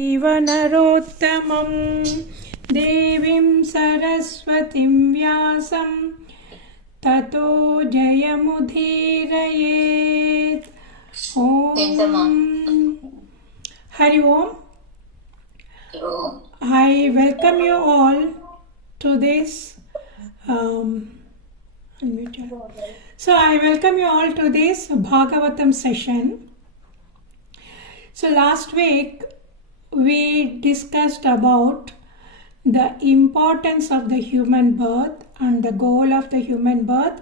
नरोत्तमं देवीं सरस्वतीं व्यासं ततो जयमुदीरयेत्। Om Hari Om. I welcome you all to this Bhagavatam session. So last week we discussed about the importance of the human birth, and the goal of the human birth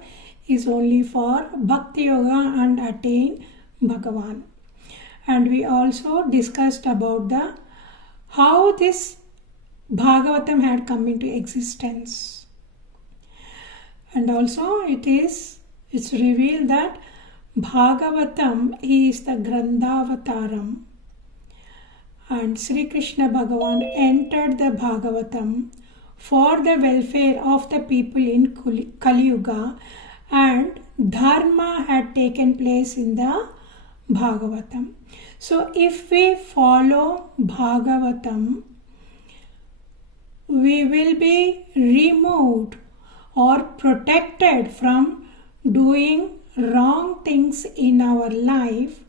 is only for Bhakti Yoga and attain Bhagavan. And we also discussed about how this Bhagavatam had come into existence. And also it's revealed that Bhagavatam is the Grandhavataram. And Sri Krishna Bhagavan entered the Bhagavatam for the welfare of the people in Kali Yuga, and Dharma had taken place in the Bhagavatam. So if we follow Bhagavatam, we will be removed or protected from doing wrong things in our life,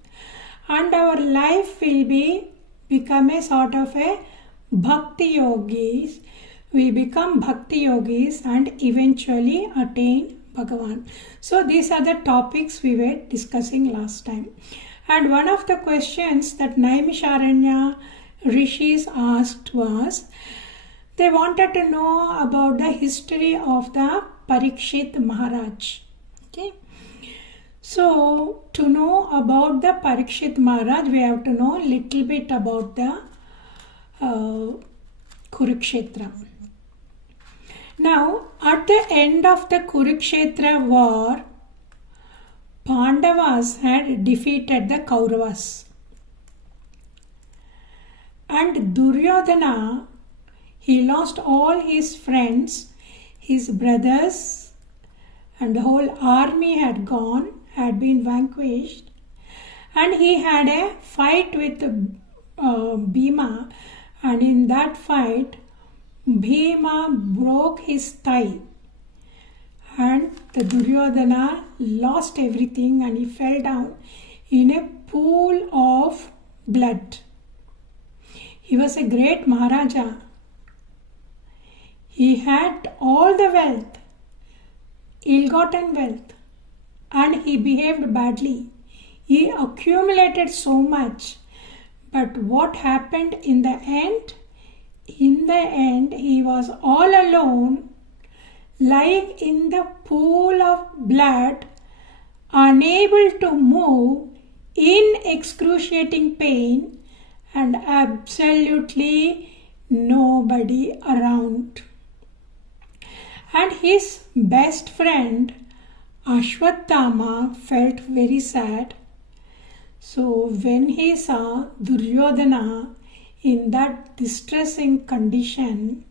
and our life will become a sort of a Bhakti Yogis. We become Bhakti Yogis and eventually attain Bhagavan. So these are the topics we were discussing last time. And one of the questions that Naimisharanya Rishis asked was, they wanted to know about the history of the Parikshit Maharaj. Okay. So, to know about the Parikshit Maharaj, we have to know a little bit about the Kurukshetra. Now, at the end of the Kurukshetra war, Pandavas had defeated the Kauravas. And Duryodhana, he lost all his friends, his brothers, and the whole army had been vanquished, and he had a fight with Bhima, and in that fight Bhima broke his thigh, and the Duryodhana lost everything and he fell down in a pool of blood. He was a great Maharaja. He had all the wealth, ill-gotten wealth, and he behaved badly. He accumulated so much. But what happened in the end? In the end, he was all alone, lying in the pool of blood, unable to move, in excruciating pain, and absolutely nobody around. And his best friend Ashwatthama felt very sad. So when he saw Duryodhana in that distressing condition,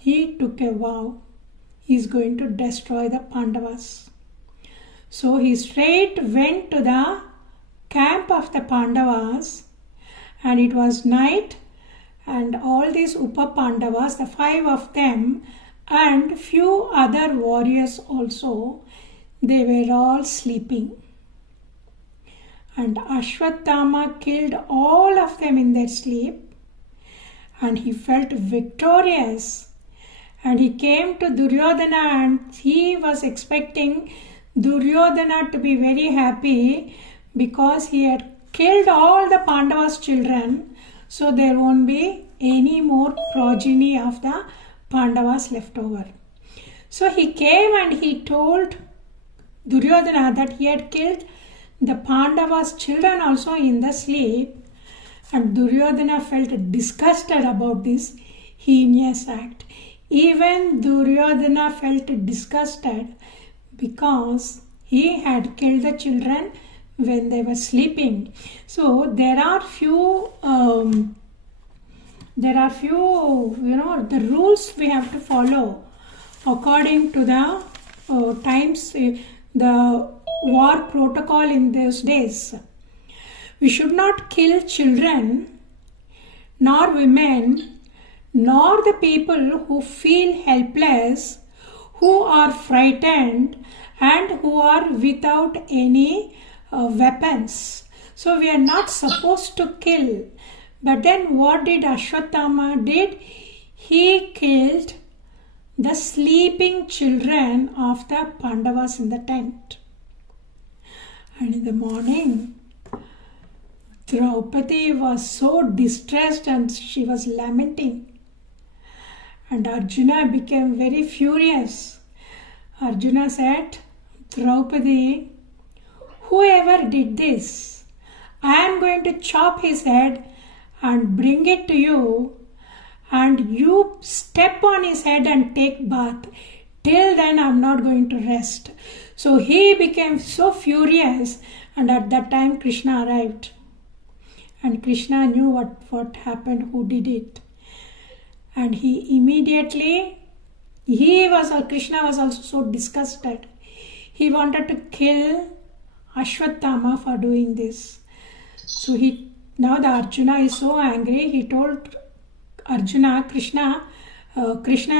he took a vow. He is going to destroy the Pandavas. So he straight went to the camp of the Pandavas, and it was night, and all these Upa Pandavas, the 5 of them, and few other warriors also, they were all sleeping. And Ashwatthama killed all of them in their sleep, and he felt victorious. And he came to Duryodhana, and he was expecting Duryodhana to be very happy because he had killed all the Pandavas' children, so there won't be any more progeny of the Pandavas left over. So he came and he told Duryodhana that he had killed the Pandavas' children also in the sleep, and Duryodhana felt disgusted about this heinous act. Even Duryodhana felt disgusted because he had killed the children when they were sleeping. So there are few the rules we have to follow according to the times, the war protocol in those days. We should not kill children nor women, nor the people who feel helpless, who are frightened, and who are without any weapons. So we are not supposed to kill. But then what did Ashwatthama did? He killed the sleeping children of the Pandavas in the tent. And in the morning, Draupadi was so distressed and she was lamenting. And Arjuna became very furious. Arjuna said, Draupadi, whoever did this, I am going to chop his head and bring it to you, and you step on his head and take bath. Till then I am not going to rest. So he became so furious, and at that time Krishna arrived. And Krishna knew what happened, who did it. And he immediately, Krishna was also so disgusted. He wanted to kill Ashwatthama for doing this. So now the Arjuna is so angry, he told Arjuna, Krishna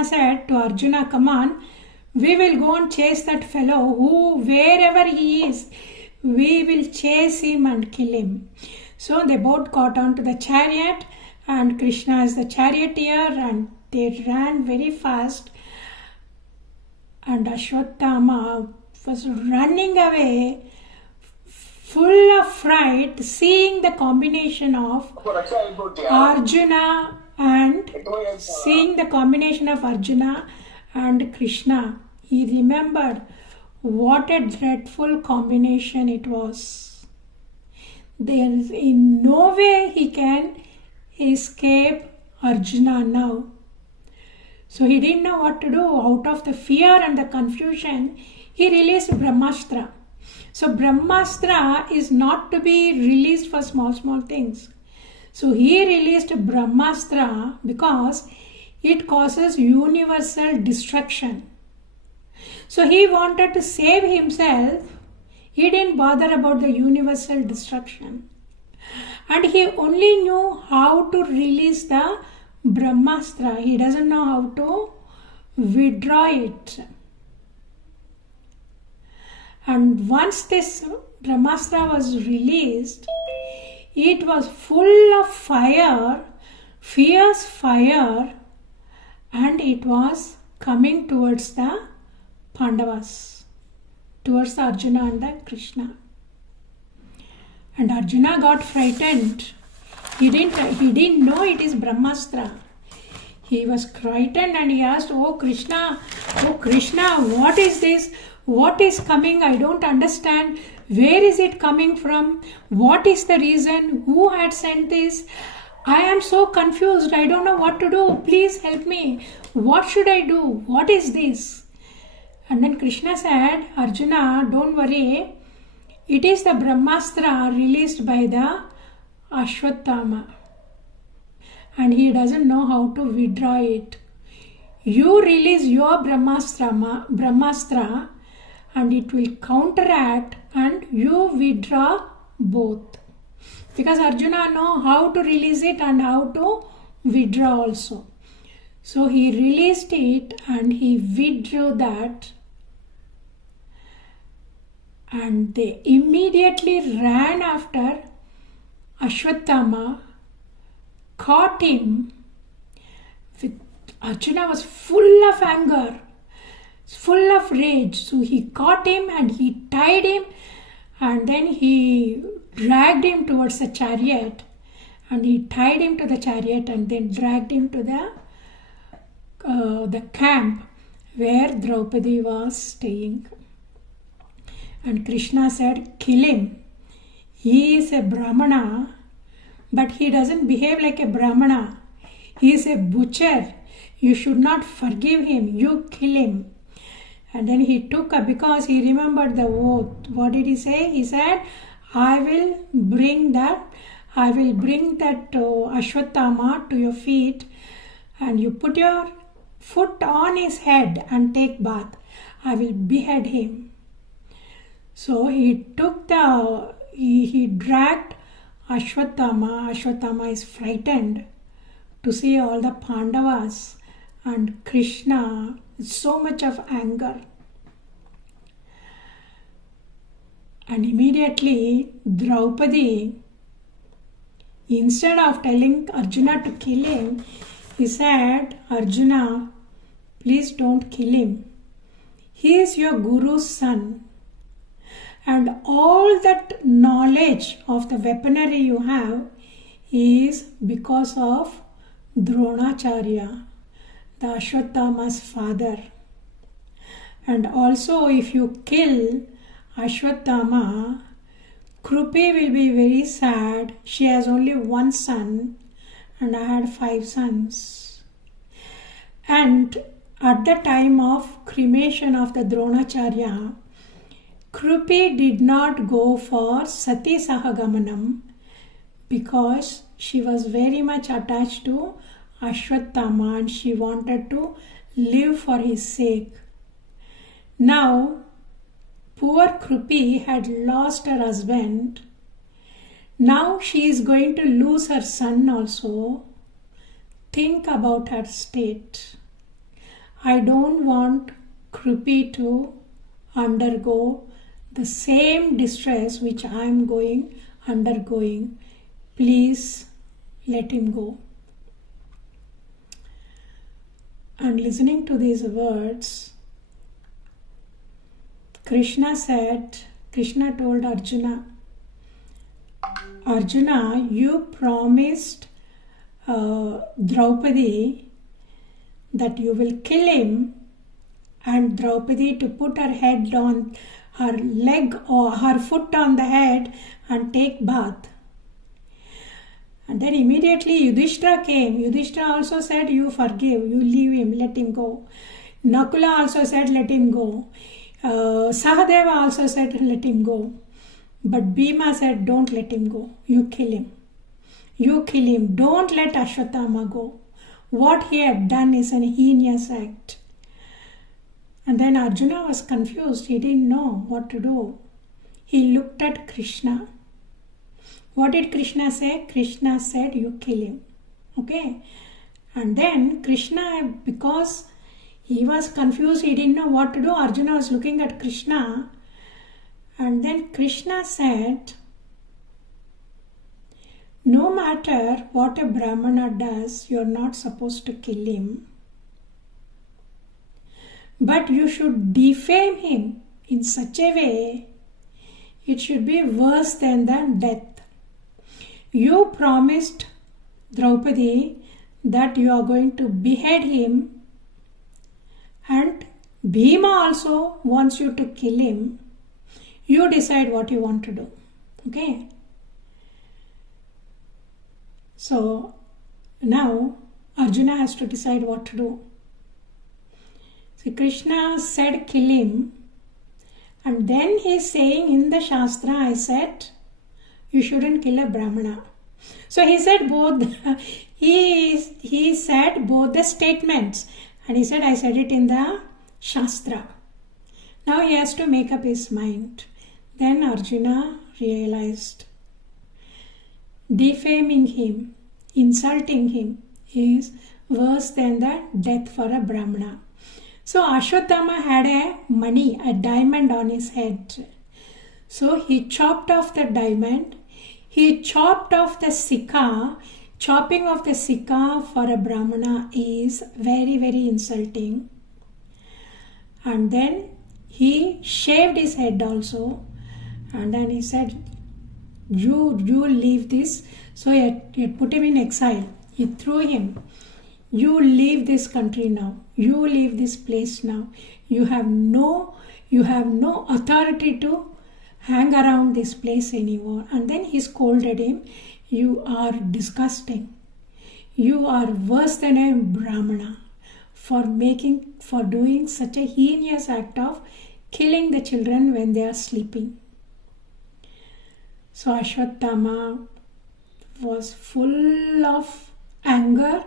said to Arjuna, come on, we will go and chase that fellow, wherever he is, we will chase him and kill him. So they both got onto the chariot, and Krishna is the charioteer, and they ran very fast. And Ashwatthama was running away, full of fright, seeing the combination of Arjuna and Krishna. He remembered what a dreadful combination it was. There is in no way he can escape Arjuna now. So he didn't know what to do. Out of the fear and the confusion, he released Brahmastra. So Brahmastra is not to be released for small things. So he released Brahmastra because it causes universal destruction. So he wanted to save himself. He didn't bother about the universal destruction. And he only knew how to release the Brahmastra. He doesn't know how to withdraw it. And once this Brahmastra was released, it was full of fire, fierce fire, and it was coming towards the Pandavas, towards Arjuna and the Krishna. And Arjuna got frightened. He didn't know it is Brahmastra. He was frightened and he asked, oh Krishna, what is this? What is coming? I don't understand. Where is it coming from? What is the reason? Who had sent this? I am so confused. I don't know what to do. Please help me. What should I do? What is this? And then Krishna said, Arjuna, don't worry. It is the Brahmastra released by the Ashwatthama. And he doesn't know how to withdraw it. You release your Brahmastra and it will counteract and you withdraw both. Because Arjuna knows how to release it and how to withdraw also. So he released it and he withdrew that. And they immediately ran after Ashwatthama, caught him. Arjuna was full of anger, full of rage. So he caught him and he tied him and then he dragged him towards the chariot. And he tied him to the chariot and then dragged him to the camp where Draupadi was staying. And Krishna said, kill him. He is a Brahmana, but he doesn't behave like a Brahmana. He is a butcher. You should not forgive him. You kill him. And then he took because he remembered the oath. What did he say? He said, I will bring that Ashwatthama to your feet and you put your foot on his head and take bath. I will behead him. So he dragged Ashwatthama. Ashwatthama is frightened to see all the Pandavas and Krishna with so much of anger. And immediately Draupadi, instead of telling Arjuna to kill him, he said, Arjuna, please don't kill him. He is your Guru's son. And all that knowledge of the weaponry you have is because of Dronacharya, the Ashwatthama's father. And also if you kill Ashwatthama, Krupi will be very sad. She has only one son and I had 5 sons. And at the time of cremation of the Dronacharya, Krupi did not go for Sati Sahagamanam because she was very much attached to Ashwatthama and she wanted to live for his sake. Now, poor Krupi had lost her husband. Now she is going to lose her son also. Think about her state. I don't want Krupi to undergo the same distress which I am undergoing. Please let him go. And listening to these words, Krishna told Arjuna, Arjuna, you promised Draupadi that you will kill him and Draupadi to put her head on her leg or her foot on the head and take bath. And then immediately Yudhishthira came. Yudhishthira also said, you forgive, you leave him, let him go. Nakula also said, let him go. Sahadeva also said, let him go. But Bhima said, don't let him go. You kill him. You kill him. Don't let Ashwatthama go. What he had done is an heinous act. And then Arjuna was confused. He didn't know what to do. He looked at Krishna. What did Krishna say? Krishna said, you kill him. Okay. And then Krishna, because he was confused, he didn't know what to do. Arjuna was looking at Krishna. And then Krishna said, no matter what a Brahmana does, you are not supposed to kill him. But you should defame him in such a way, it should be worse than the death. You promised Draupadi that you are going to behead him, and Bhima also wants you to kill him. You decide what you want to do. Okay? So now Arjuna has to decide what to do. So Krishna said kill him, and then he is saying in the Shastra, I said you shouldn't kill a Brahmana. So he said both, he said both the statements, and he said I said it in the Shastra. Now he has to make up his mind. Then Arjuna realized defaming him, insulting him is worse than the death for a Brahmana. So Ashwatthama had a diamond on his head. So he chopped off the diamond. He chopped off the sikha. Chopping off the sikha for a Brahmana is very, very insulting. And then he shaved his head also. And then he said, you leave this. So he put him in exile. He threw him. You leave this country now. You leave this place now. You have no authority to hang around this place anymore. And then he scolded him. You are disgusting. You are worse than a Brahmana for doing such a heinous act of killing the children when they are sleeping. So Ashwatthama was full of anger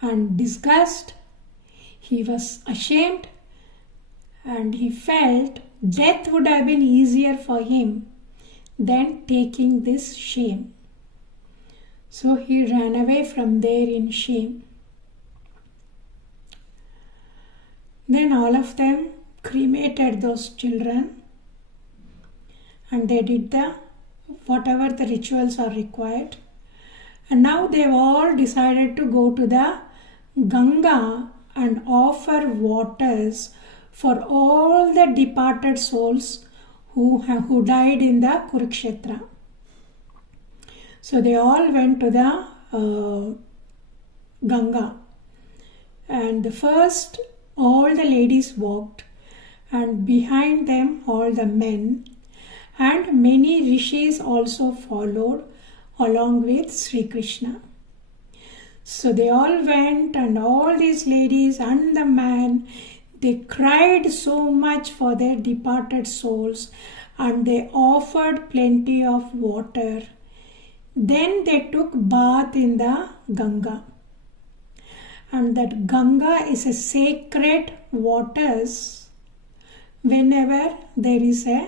and disgust. He was ashamed and he felt death would have been easier for him than taking this shame. So he ran away from there in shame. Then all of them cremated those children, and they did whatever the rituals are required. And now they've all decided to go to the Ganga and offer waters for all the departed souls who died in the Kurukshetra. So they all went to the Ganga, and first all the ladies walked, and behind them all the men, and many rishis also followed along with Sri Krishna. So they all went, and all these ladies and the man, they cried so much for their departed souls, and they offered plenty of water. Then they took bath in the Ganga. And that Ganga is a sacred waters. Whenever there is a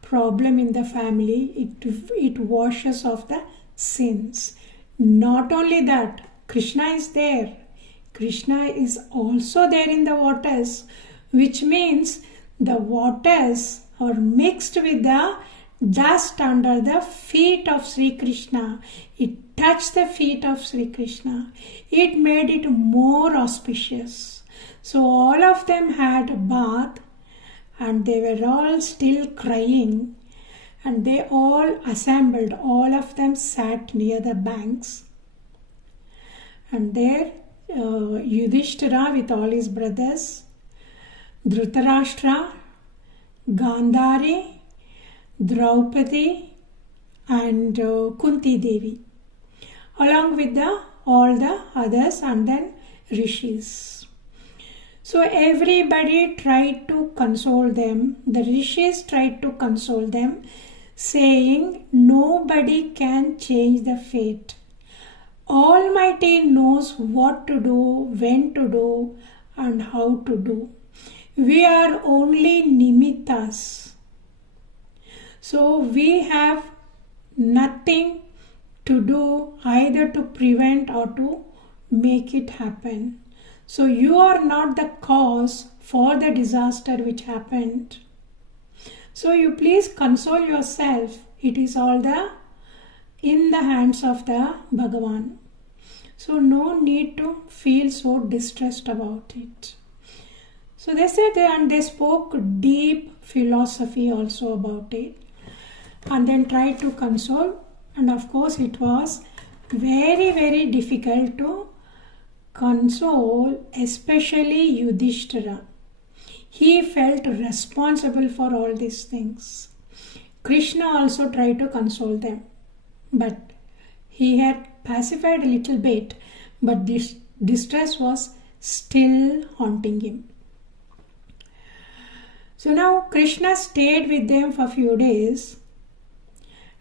problem in the family, it washes off the sins. Not only that, Krishna is there. Krishna is also there in the waters, which means the waters are mixed with the dust under the feet of Sri Krishna. It touched the feet of Sri Krishna. It made it more auspicious. So all of them had a bath, and they were all still crying, and they all assembled. All of them sat near the banks, and there Yudhishthira with all his brothers, Dhritarashtra, Gandhari, Draupadi, and Kunti Devi, along with all the others, and then rishis. So everybody tried to console them. The rishis tried to console them, saying, nobody can change the fate. Almighty knows what to do, when to do, and how to do. We are only nimittas. So we have nothing to do either to prevent or to make it happen. So you are not the cause for the disaster which happened. So you please console yourself. It is all in the hands of the Bhagavan. So no need to feel so distressed about it. So they said, and they spoke deep philosophy also about it, and then tried to console. And of course it was very, very difficult to console, especially Yudhishthira. He felt responsible for all these things. Krishna also tried to console them, but he had pacified a little bit, but this distress was still haunting him. So now Krishna stayed with them for a few days.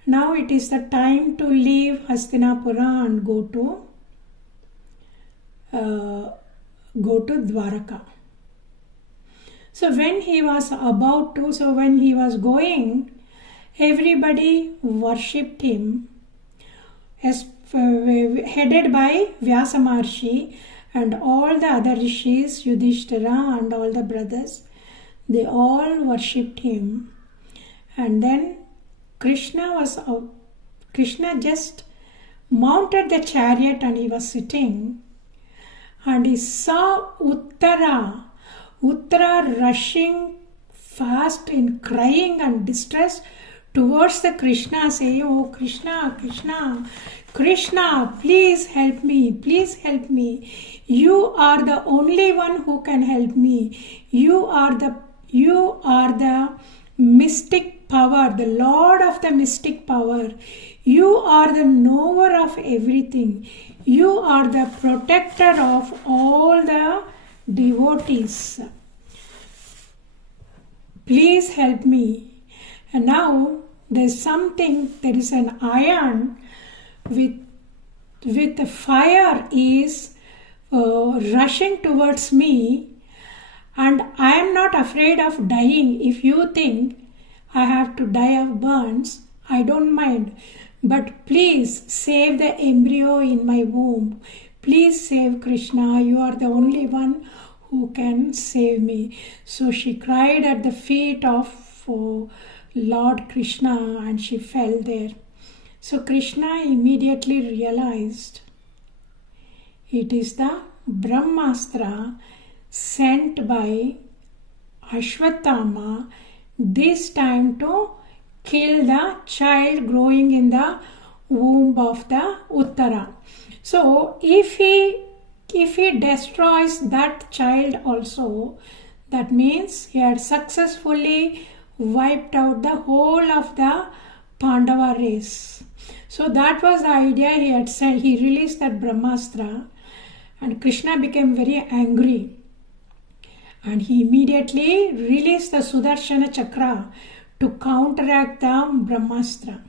Now it is the time to leave Hastinapura and go to Dwaraka. So when he was going, everybody worshipped him, headed by Vyasa Maharshi and all the other rishis, Yudhishthira and all the brothers. They all worshipped him. And then Krishna just mounted the chariot, and he was sitting, and he saw Uttara rushing fast in crying and distress towards the Krishna, saying, "Oh Krishna, Krishna, Krishna, please help me, please help me. You are the only one who can help me. You are the mystic power, the Lord of the mystic power. You are the knower of everything. You are the protector of all the devotees. Please help me." And now there is an iron with the fire is rushing towards me, and I am not afraid of dying. If you think I have to die of burns, I don't mind. but please save the embryo in my womb. Please save Krishna. You are the only one who can save me. So she cried at the feet of Lord Krishna and she fell there. So Krishna immediately realized it is the Brahmastra sent by Ashwatthama, this time to kill the child growing in the womb of the Uttara. So if he destroys that child also, that means he had successfully wiped out the whole of the Pandava race. So that was the idea he had said. He released that Brahmastra and Krishna became very angry. And he immediately released the Sudarshana Chakra to counteract the Brahmastra.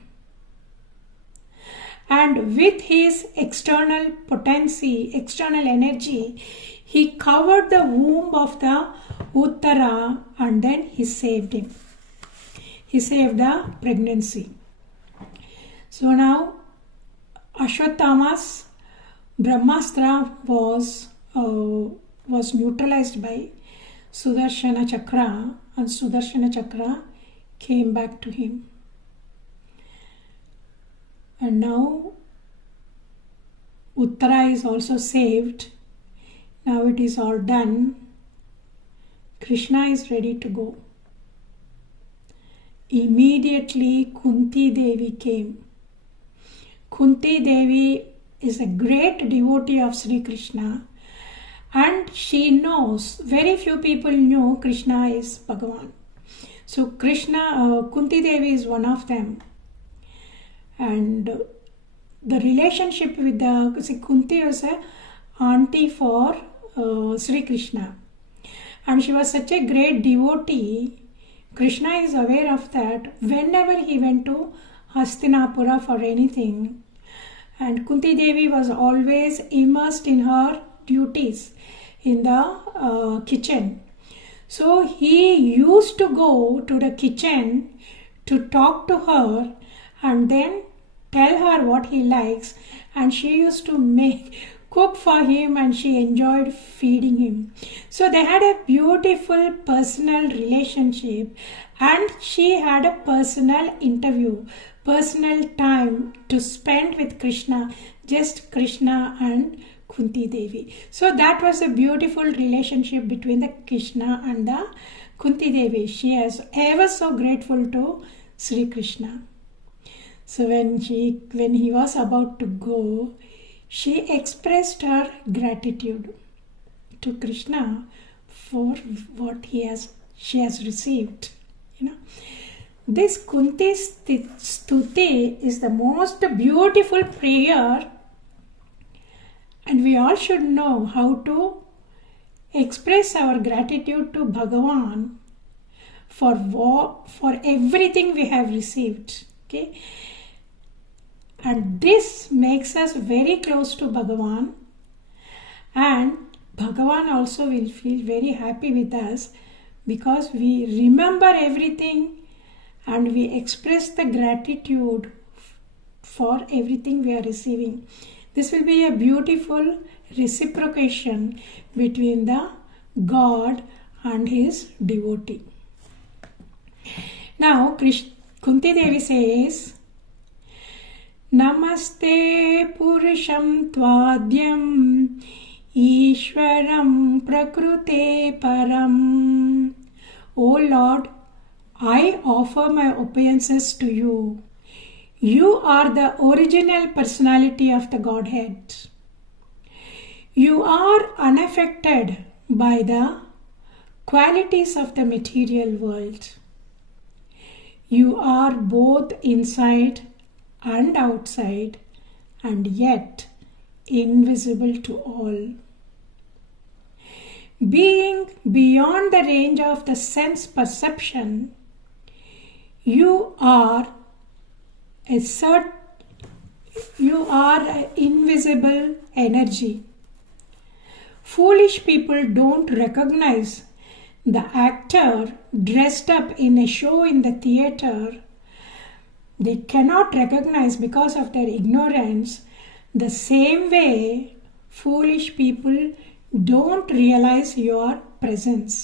And with his external potency, external energy, he covered the womb of the Uttara and then he saved him. He saved the pregnancy. So now Ashwatthama's Brahmastra was neutralized by Sudarshana Chakra, and Sudarshana Chakra came back to him. And now Uttara is also saved. Now it is all done. Krishna is ready to go. Immediately Kunti Devi came. Kunti Devi is a great devotee of Sri Krishna, and she knows, very few people knew Krishna is Bhagavan. So Kunti Devi is one of them. And the relationship with Kunti was a auntie for Sri Krishna. And she was such a great devotee. Krishna is aware of that. Whenever he went to Hastinapura for anything, and Kunti Devi was always immersed in her duties in the kitchen. So he used to go to the kitchen to talk to her and then tell her what he likes, and she used to cook for him and she enjoyed feeding him. So they had a beautiful personal relationship, and she had a personal interview, personal time to spend with Krishna, just Krishna and Kunti Devi. So that was a beautiful relationship between the Krishna and the Kunti Devi. She is ever so grateful to Sri Krishna. So when he was about to go, she expressed her gratitude to Krishna for what she has received. This Kunti Stuti is the most beautiful prayer, and we all should know how to express our gratitude to Bhagavan for everything we have received. Okay? And this makes us very close to Bhagavan, and Bhagavan also will feel very happy with us because we remember everything and we express the gratitude for everything we are receiving. This will be a beautiful reciprocation between the God and his devotee. Now Kunti Devi says, Namaste Purusham Tvadyam Ishwaram Prakrute Param. O Lord, I offer my obeisances to you. You are the original personality of the Godhead. You are unaffected by the qualities of the material world. You are both inside and outside, and yet invisible to all. Being beyond the range of the sense perception, you are an invisible energy. Foolish people don't recognize the actor dressed up in a show in the theater They cannot recognize because of their ignorance. The same way foolish people don't realize your presence.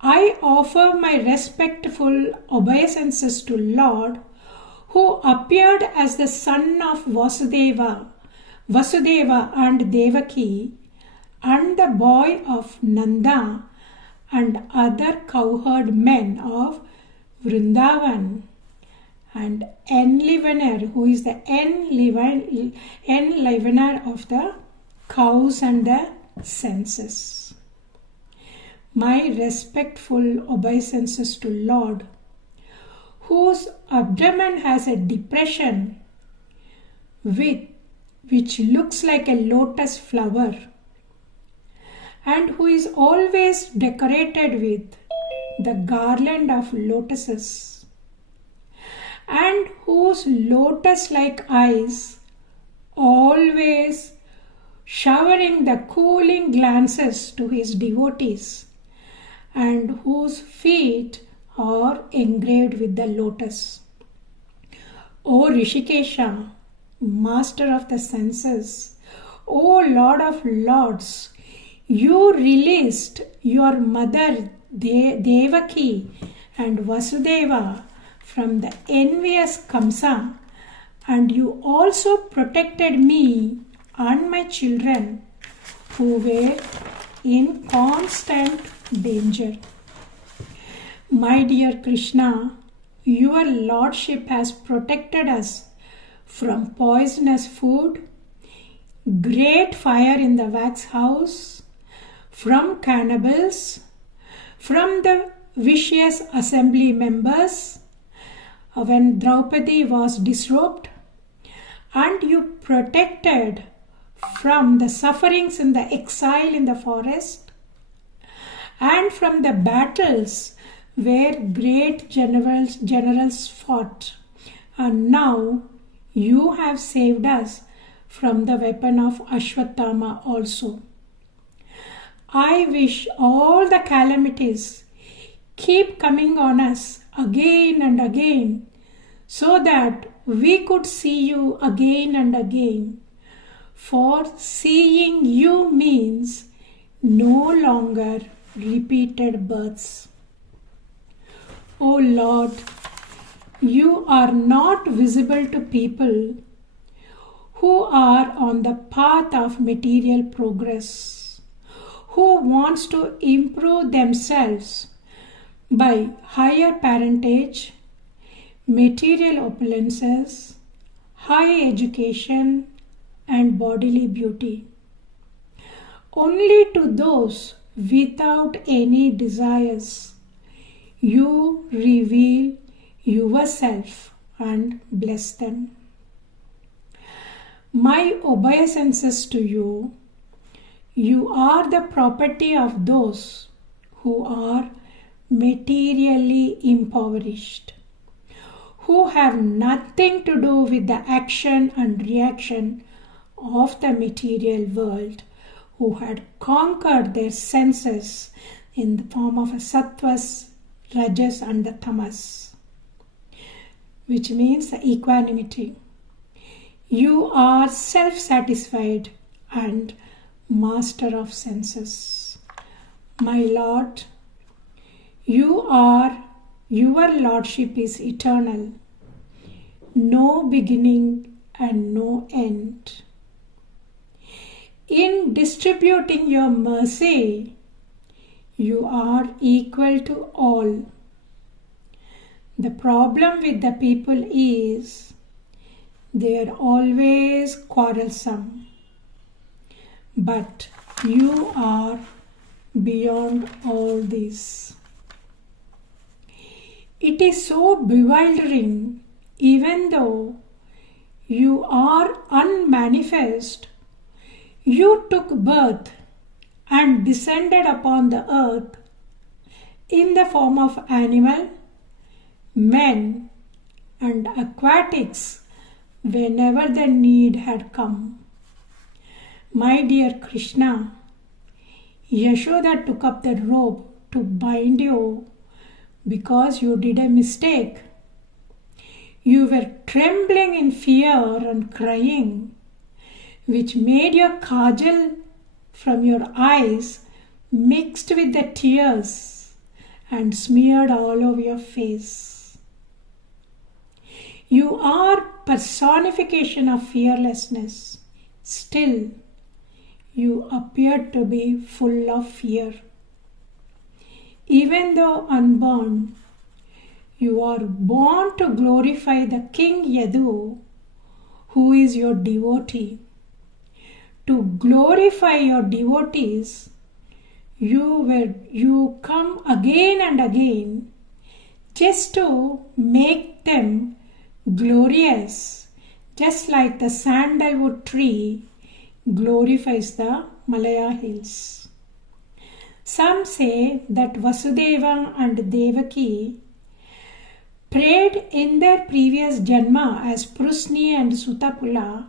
I offer my respectful obeisances to Lord, who appeared as the son of Vasudeva and Devaki, and the boy of Nanda and other cowherd men of Vrindavan, and enlivener, who is the enlivener of the cows and the senses. My respectful obeisances to Lord, whose abdomen has a depression which looks like a lotus flower, and who is always decorated with the garland of lotuses, and whose lotus-like eyes always showering the cooling glances to his devotees, and whose feet are engraved with the lotus. O Rishikesha, master of the senses, O Lord of lords, you released your mother Devaki and Vasudeva from the envious Kamsa, and you also protected me and my children who were in constant danger. My dear Krishna, your Lordship has protected us from poisonous food, great fire in the wax house, from cannibals, from the vicious assembly members when Draupadi was disrobed, and you protected from the sufferings in the exile in the forest, and from the battles where great generals fought. And now you have saved us from the weapon of Ashwatthama also. I wish all the calamities keep coming on us again and again, so that we could see you again and again. For seeing you means no longer repeated births. O Lord, you are not visible to people who are on the path of material progress, who wants to improve themselves by higher parentage, material opulences, high education, and bodily beauty. Only to those without any desires you reveal yourself and bless them. My obeisances to you. You are the property of those who are materially impoverished, who have nothing to do with the action and reaction of the material world, who had conquered their senses in the form of a sattvas, rajas and the tamas, which means the equanimity. You are self-satisfied and master of senses. My Lord, your Lordship is eternal, no beginning and no end. In distributing your mercy, you are equal to all. The problem with the people is they are always quarrelsome. But you are beyond all this. It is so bewildering, even though you are unmanifest. You took birth and descended upon the earth in the form of animal, men, and aquatics whenever the need had come. My dear Krishna, Yashoda took up the rope to bind you because you did a mistake. you were trembling in fear and crying, which made your kajal from your eyes mixed with the tears and smeared all over your face. You are personification of fearlessness. Still, you appear to be full of fear. Even though unborn, you are born to glorify the King Yadu, who is your devotee. To glorify your devotees, you come again and again just to make them glorious, just like the sandalwood tree glorifies the Malaya hills. Some say that Vasudeva and Devaki prayed in their previous Janma as Prusni and Sutapula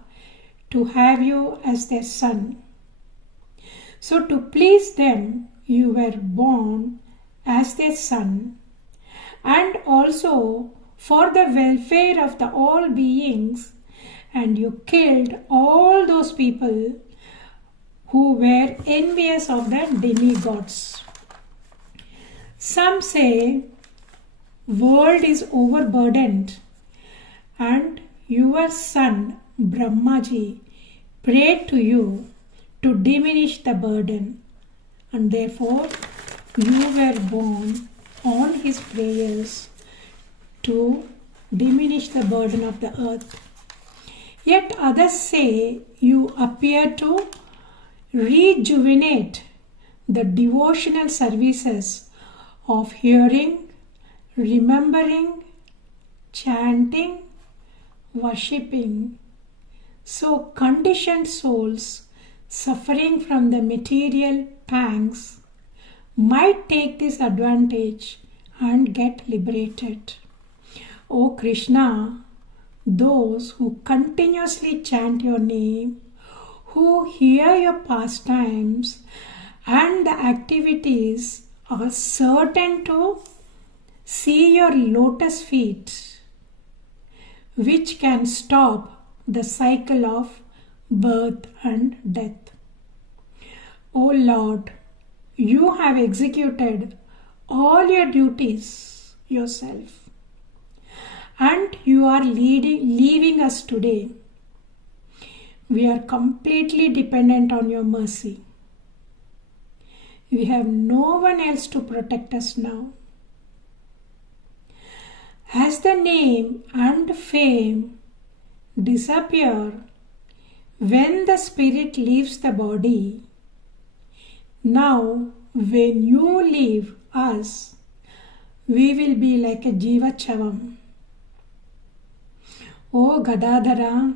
to have you as their son. So to please them, you were born as their son, and also for the welfare of the all beings, and you killed all those people who were envious of the demigods. Some say world is overburdened and your son Brahmaji prayed to you to diminish the burden, and therefore you were born on his prayers to diminish the burden of the earth. Yet others say you appear to rejuvenate the devotional services of hearing, remembering, chanting, worshipping. So conditioned souls suffering from the material pangs might take this advantage and get liberated. O Krishna, those who continuously chant your name, who hear your pastimes and the activities, are certain to see your lotus feet, which can stop the cycle of birth and death. O Lord, you have executed all your duties yourself, and you are leaving us today. We are completely dependent on your mercy. We have no one else to protect us now. As the name and fame disappear when the spirit leaves the body, now when you leave us, we will be like a Jiva Chavam. O Gadadhara,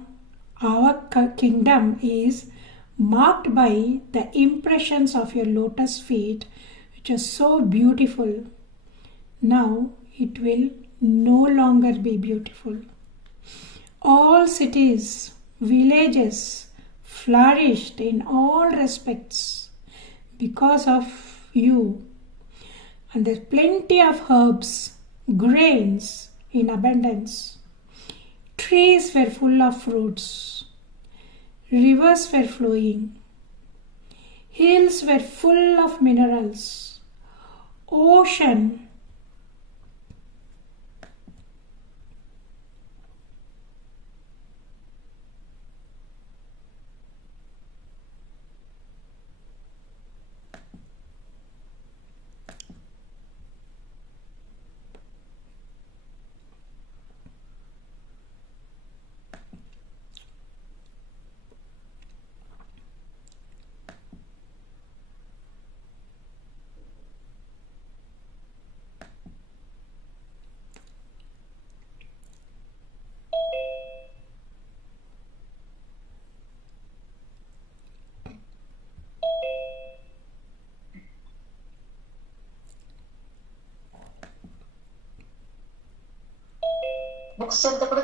our kingdom is marked by the impressions of your lotus feet, which are so beautiful. Now it will no longer be beautiful. All cities, villages flourished in all respects because of you, and there's plenty of herbs, grains in abundance. Trees were full of fruits. Rivers were flowing. Hills were full of minerals. Ocean books ಅಂತ ಕೂಡ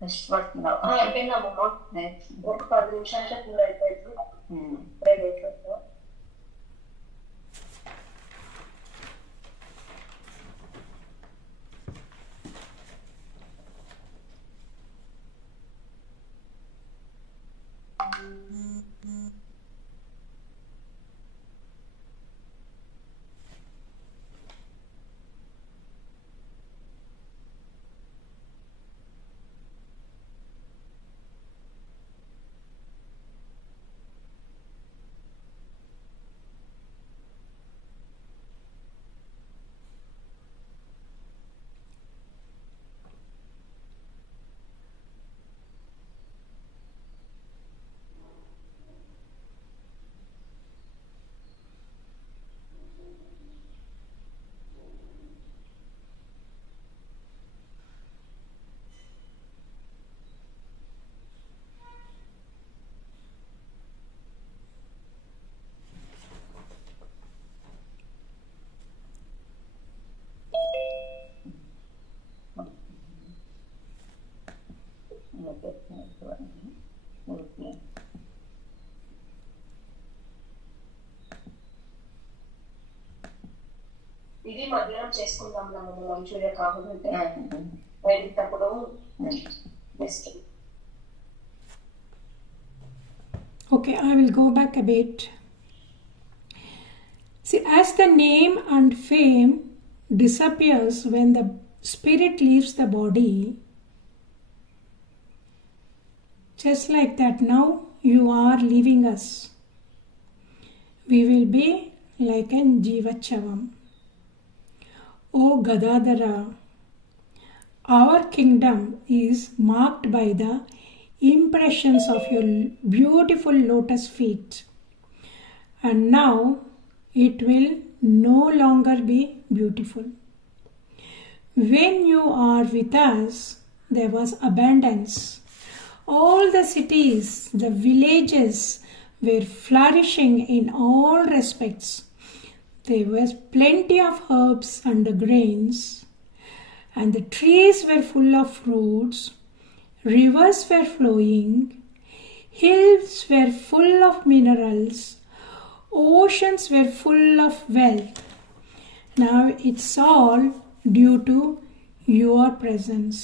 కష్టపడుతున్నావు అయిపోయిందమ్మా ఒక 10 నిమిషాలకే పూర్తి అయిపోయింది. ప్రైవేట్లో ఇది మధ్యాహ్నం చేసుకుందాం మంచూరియా కావాలంటే బయటికి తప్పుడు best. Okay, I will go back a bit. See, as the name and fame disappears when the spirit leaves the body, just like that now you are leaving us. We will be like an Jivachavam. O Gadadhara, our kingdom is marked by the impressions of your beautiful lotus feet, and now it will no longer be beautiful. When you are with us, there was abundance. All the cities, the villages were flourishing in all respects. There was plenty of herbs and grains, and the trees were full of fruits, rivers were flowing, hills were full of minerals, oceans were full of wealth. Now it's all due to your presence,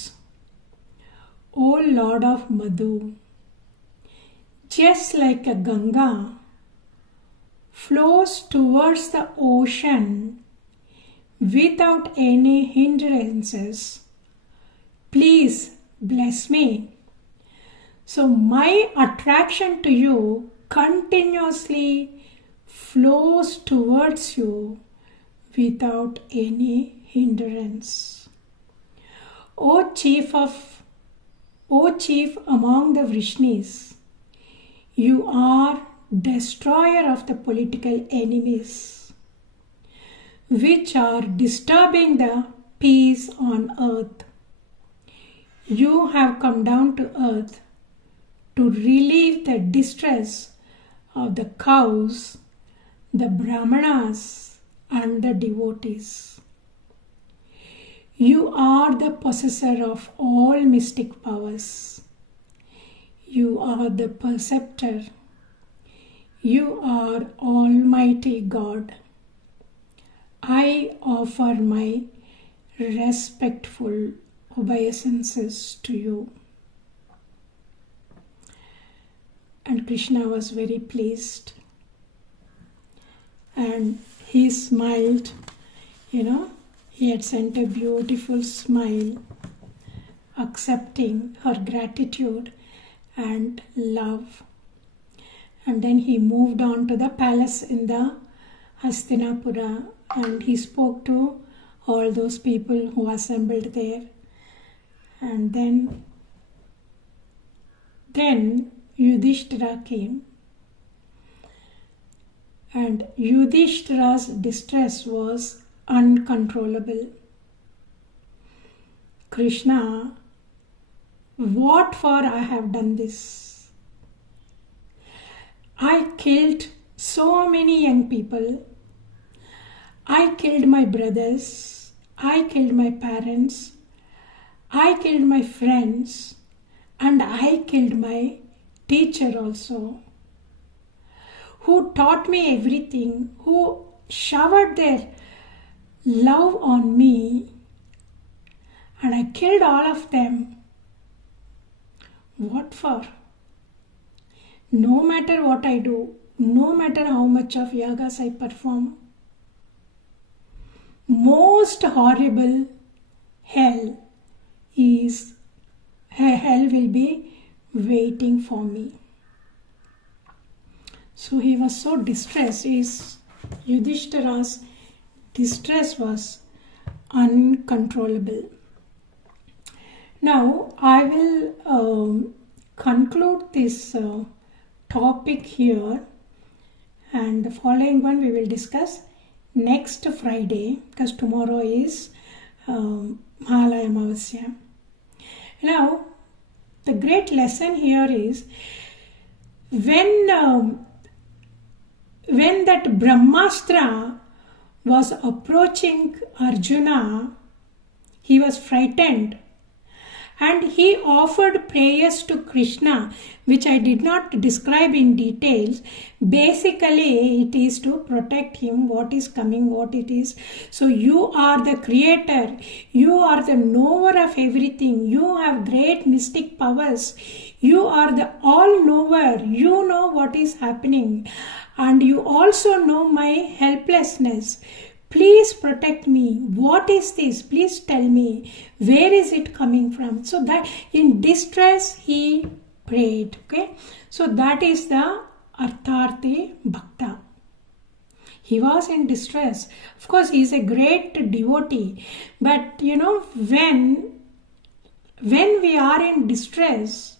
O Lord of Madhu. Just like a Ganga flows towards the ocean without any hindrances, please bless me. So my attraction to you continuously flows towards you without any hindrance. O chief among the Vrishnis, you are destroyer of the political enemies, which are disturbing the peace on earth. You have come down to earth to relieve the distress of the cows, the brahmanas, and the devotees. You are the possessor of all mystic powers. You are the perceptor. You are Almighty God. I offer my respectful obeisances to you. And Krishna was very pleased. And he smiled, he had sent a beautiful smile, accepting her gratitude and love. And then he moved on to the palace in the Hastinapura, and he spoke to all those people who assembled there. And then Yudhishthira came, and Yudhishthira's distress was uncontrollable. Krishna, what for I have done this? I killed so many young people. I killed my brothers. I killed my parents. I killed my friends and I killed my teacher also, who taught me everything, who showered their love on me, and I killed all of them. What for? No matter what I do, no matter how much of yagas I perform, most horrible hell will be waiting for me. So he was so distressed. Yudhishthira's distress was uncontrollable. Now I will conclude this topic here, and the following one we will discuss next Friday, because tomorrow is Mahalaya Amavasya. Now the great lesson here is when that Brahmastra was approaching Arjuna, he was frightened and he offered prayers to Krishna, which I did not describe in details. Basically, it is to protect him, what is coming, what it is. So you are the creator, you are the knower of everything, you have great mystic powers, you are the all-knower, you know what is happening, and you also know my helplessness. Please protect me. What is this? Please tell me. Where is it coming from? So that in distress he prayed. Okay. So that is the Artharthi Bhakta. He was in distress. Of course, he is a great devotee. But when we are in distress,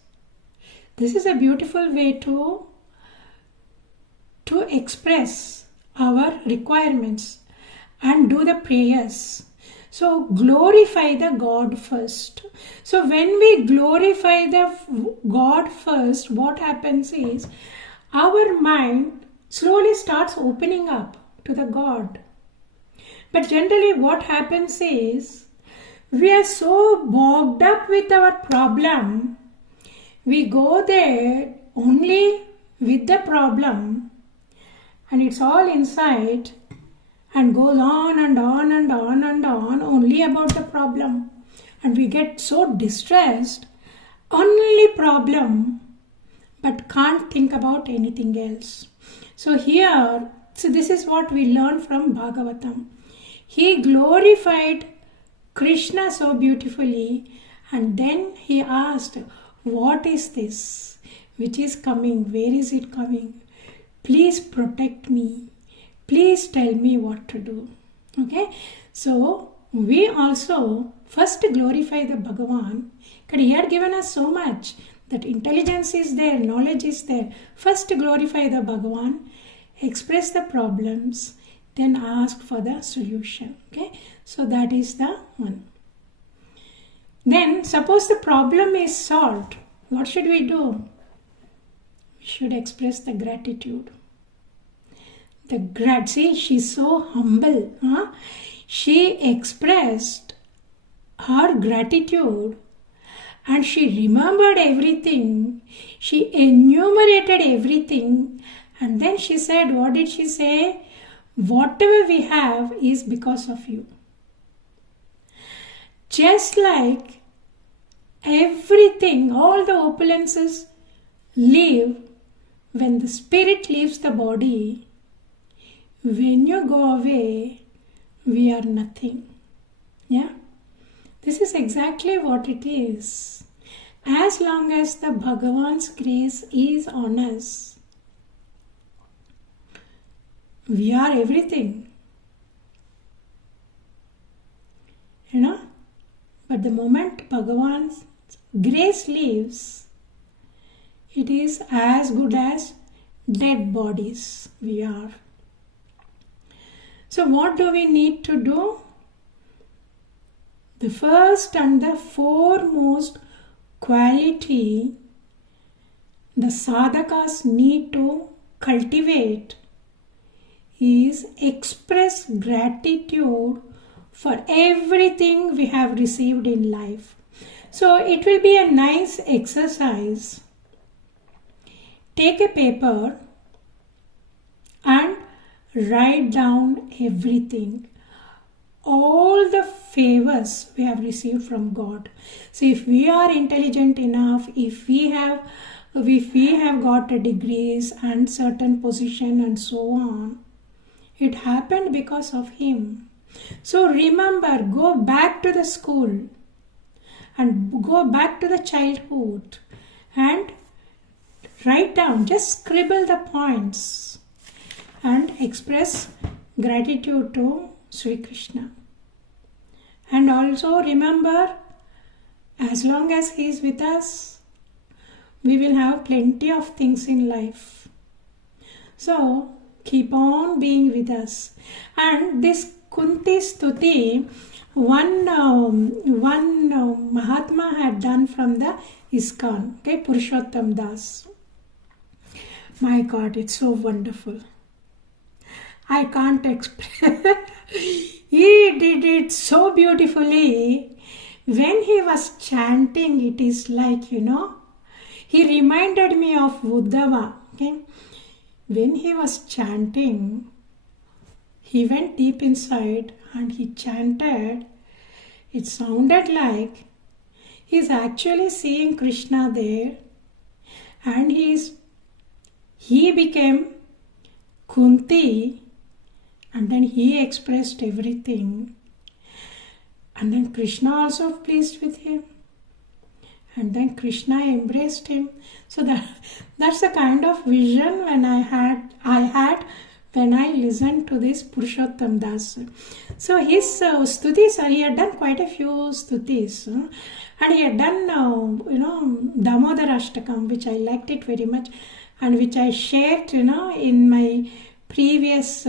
this is a beautiful way to express our requirements and do the prayers. So glorify the God first. So when we glorify the God first, what happens is our mind slowly starts opening up to the God. But generally what happens is we are so bogged up with our problem. We go there only with the problem, and it's all inside and goes on and on and on and on only about the problem. And we get so distressed, only problem, but can't think about anything else. So this is what we learn from Bhagavatam. He glorified Krishna so beautifully, and then he asked, what is this which is coming? Where is it coming? Please protect me. Please tell me what to do. Okay. So we also first glorify the Bhagavan, because he had given us so much. That intelligence is there, knowledge is there. First glorify the Bhagavan, express the problems, then ask for the solution. Okay. So that is the one. Then suppose the problem is solved. What should we do? We should express the gratitude. See, she's so humble. She expressed her gratitude and she remembered everything. She enumerated everything, and then she said, what did she say? Whatever we have is because of you. Just like everything, all the opulences leave when the spirit leaves the body. When you go away, we are nothing. Yeah? This is exactly what it is. As long as the Bhagavan's grace is on us, we are everything. But the moment Bhagavan's grace leaves, it is as good as dead bodies we are. So what do we need to do? The first and the foremost quality the sadhakas need to cultivate is express gratitude for everything we have received in life. So it will be a nice exercise. Take a paper and write down everything, all the favors we have received from God. So if we are intelligent enough, if we have got the degrees and certain position and so on, it happened because of him. So remember, go back to the school and go back to the childhood and write down, just scribble the points and express gratitude to Sri Krishna. And also remember, as long as he is with us, we will have plenty of things in life. So keep on being with us. And this Kunti Stuti, one Mahatma had done from the ISKCON, okay, Purushottam Das. My God, it's so wonderful. I can't explain. He did it so beautifully. When he was chanting, it is like, he reminded me of Uddhava. Okay? When he was chanting, he went deep inside and he chanted. It sounded like he's actually seeing Krishna there, and he became Kunti, and then he expressed everything. And then Krishna also pleased with him. And then Krishna embraced him. So that's the kind of vision I had when I listened to this Purushottam Das. So his stutis, he had done quite a few stutis. And he had done, Damodara Ashtakam, which I liked it very much, and which I shared, in my previous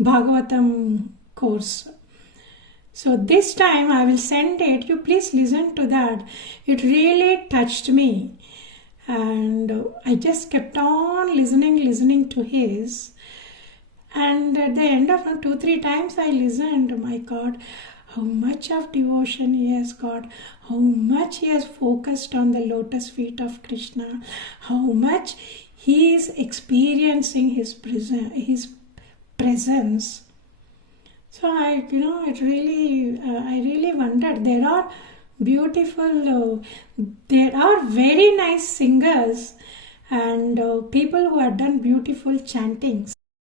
Bhagavatam course. So this time I will send it. You please listen to that. It really touched me. And I just kept on listening to his. And at the end of 2-3 times I listened. My God, how much of devotion he has got. How much he has focused on the lotus feet of Krishna. How much he is experiencing his presence. So I really wondered. There are very nice singers and people who have done beautiful chantings.